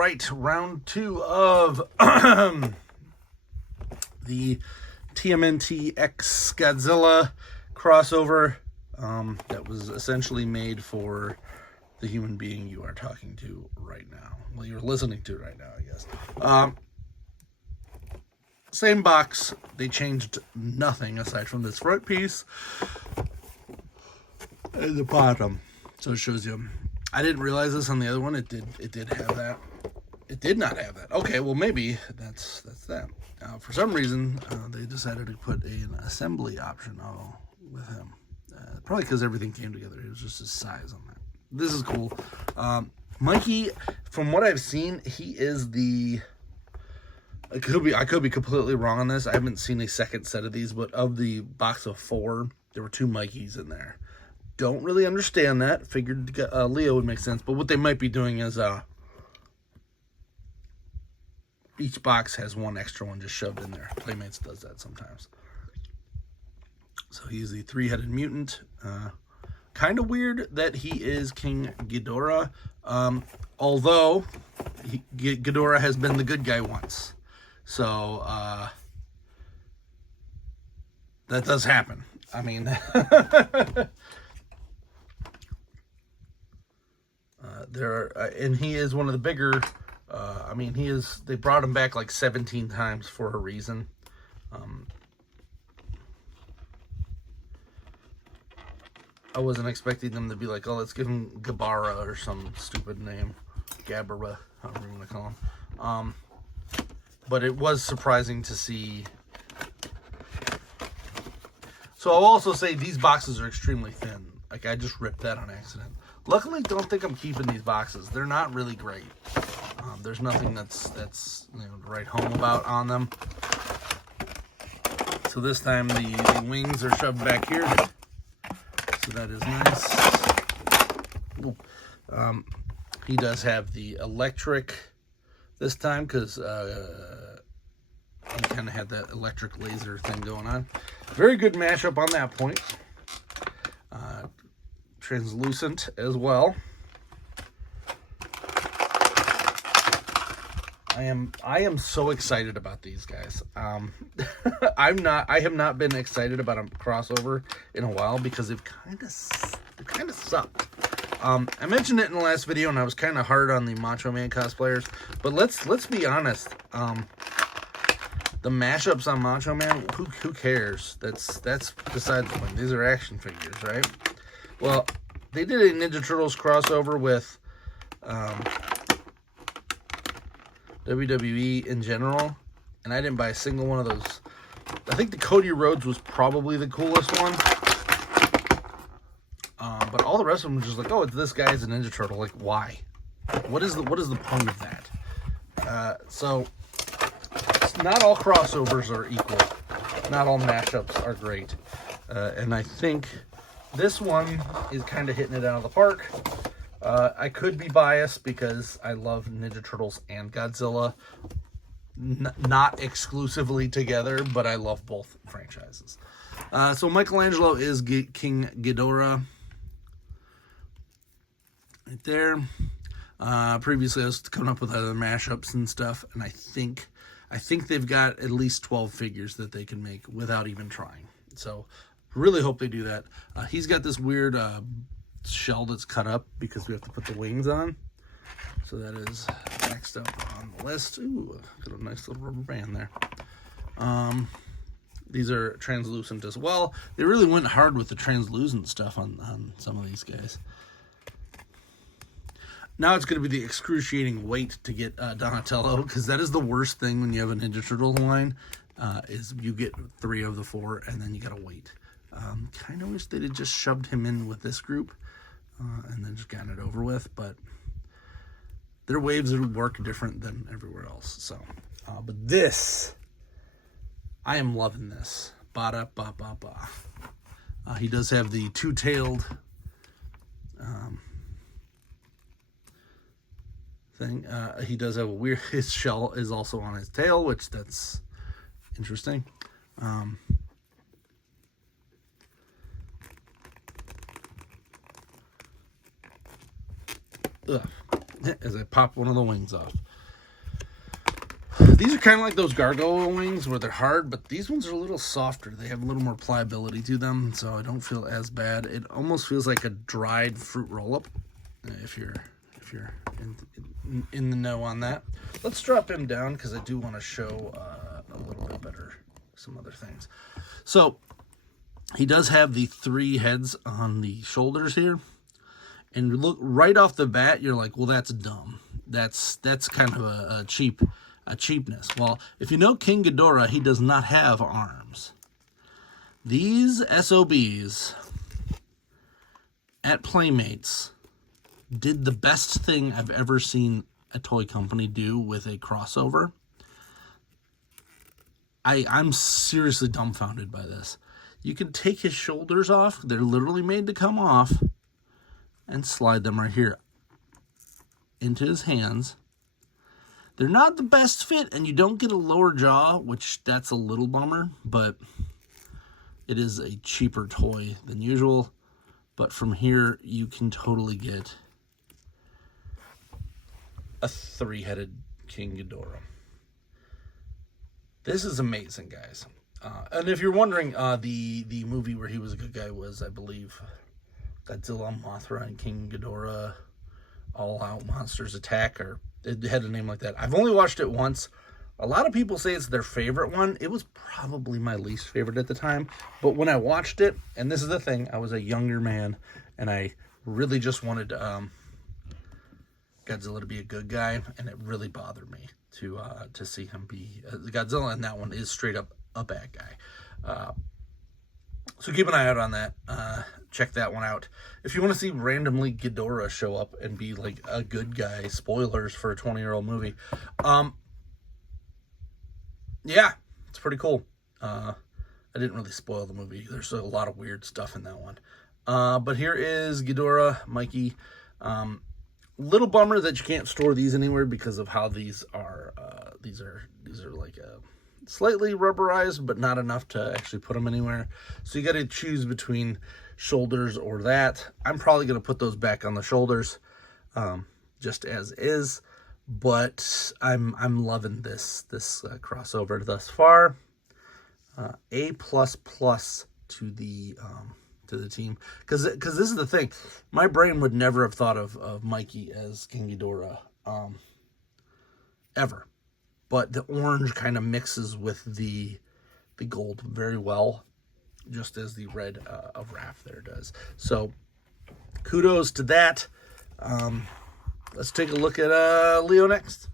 right, round 2 of the TMNT X Godzilla crossover that was essentially made for the human being you are talking to right now. Well, you're listening to right now, I guess. Same box. They changed nothing aside from this front piece and the bottom. So it shows you. I didn't realize this on the other one. It did have that. It did not have that. Okay, well maybe that's that. For some reason, they decided to put an assembly option with him. Probably because everything came together. It was just his size on that. This is cool. Mikey, from what I've seen, he is the... I could be completely wrong on this. I haven't seen a second set of these, but of the box of 4, there were 2 Mikeys in there. Don't really understand that. Figured Leo would make sense, but what they might be doing is each box has one extra one just shoved in there. Playmates does that sometimes. So he's the 3-headed mutant. Kind of weird that he is King Ghidorah, although Ghidorah has been the good guy once. So, that does happen. I mean, and he is one of the bigger, I mean, they brought him back like 17 times for a reason. I wasn't expecting them to be like, oh, let's give him Ghidorah or some stupid name. Ghidorah, however you want to call him. But it was surprising to see. So I'll also say these boxes are extremely thin. Like, I just ripped that on accident. Luckily, don't think I'm keeping these boxes. They're not really great. There's nothing that's to write home about on them. So this time the wings are shoved back here. So that is nice. He does have the electric this time because he kind of had that electric laser thing going on. Very good mashup on that point. Translucent as well. I am so excited about these guys. I have not been excited about a crossover in a while because they've kind of sucked. I mentioned it in the last video, and I was kind of hard on the Macho Man cosplayers, but let's be honest. The mashups on Macho Man, who cares? That's besides the point. These are action figures, right? Well, they did a Ninja Turtles crossover with WWE in general, and I didn't buy a single one of those. I think the Cody Rhodes was probably the coolest one. But all the rest of them were just like, oh, it's this guy as a Ninja Turtle. Like, why? What is the point of that? So, not all crossovers are equal. Not all mashups are great. And I think this one is kind of hitting it out of the park. I could be biased because I love Ninja Turtles and Godzilla. Not exclusively together, but I love both franchises. So Michelangelo is King Ghidorah. Right there. Previously I was coming up with other mashups and stuff, and I think they've got at least 12 figures that they can make without even trying. So really hope they do that. He's got this weird shell that's cut up because we have to put the wings on. So that is next up on the list. Ooh, got a nice little rubber band there. These are translucent as well. They really went hard with the translucent stuff on some of these guys. Now it's going to be the excruciating wait to get Donatello, because that is the worst thing when you have a Ninja Turtle line, is you get 3 of the 4, and then you got to wait. Kind of wish they'd have just shoved him in with this group, and then just gotten it over with, but their waves would work different than everywhere else. So, but this, I am loving this. Ba-da-ba-ba-ba. He does have the 2-tailed thing. He does have a weird, his shell is also on his tail, which that's interesting. As I pop one of the wings off. These are kind of like those gargoyle wings where they're hard, but these ones are a little softer. They have a little more pliability to them, so I don't feel as bad. It almost feels like a dried fruit roll-up, if you're in the know on that. Let's drop him down because I do want to show a little bit better some other things. So he does have the 3 heads on the shoulders here, and look right off the bat, you're like, well, that's dumb. That's kind of a cheapness. Well, if you know King Ghidorah, he does not have arms. These SOBs at Playmates did the best thing I've ever seen a toy company do with a crossover. I'm seriously dumbfounded by this. You can take his shoulders off. They're literally made to come off, and slide them right here into his hands. They're not the best fit, and you don't get a lower jaw, which that's a little bummer, but it is a cheaper toy than usual. But from here, you can totally get a 3-headed King Ghidorah. This is amazing, guys. And if you're wondering, the movie where he was a good guy was, I believe, Godzilla, Mothra, and King Ghidorah, All Out Monsters Attack, or it had a name like that. I've only watched it once. A lot of people say it's their favorite one. It was probably my least favorite at the time. But when I watched it, and this is the thing, I was a younger man, and I really just wanted Godzilla to be a good guy, and it really bothered me to see him be Godzilla, and that one is straight up a bad guy. So keep an eye out on that. Check that one out. If you want to see randomly Ghidorah show up and be like a good guy, spoilers for a 20-year-old movie. Yeah, it's pretty cool. I didn't really spoil the movie. There's a lot of weird stuff in that one. But here is Ghidorah, Mikey. Little bummer that you can't store these anywhere because of how these are. These are like slightly rubberized, but not enough to actually put them anywhere. So you got to choose between shoulders or that. I'm probably going to put those back on the shoulders, just as is. But I'm loving this crossover thus far. A++ to the team, because this is the thing. My brain would never have thought of Mikey as King Ghidorah ever. But the orange kind of mixes with the gold very well, just as the red of Raph there does. So kudos to that. Let's take a look at Leo next.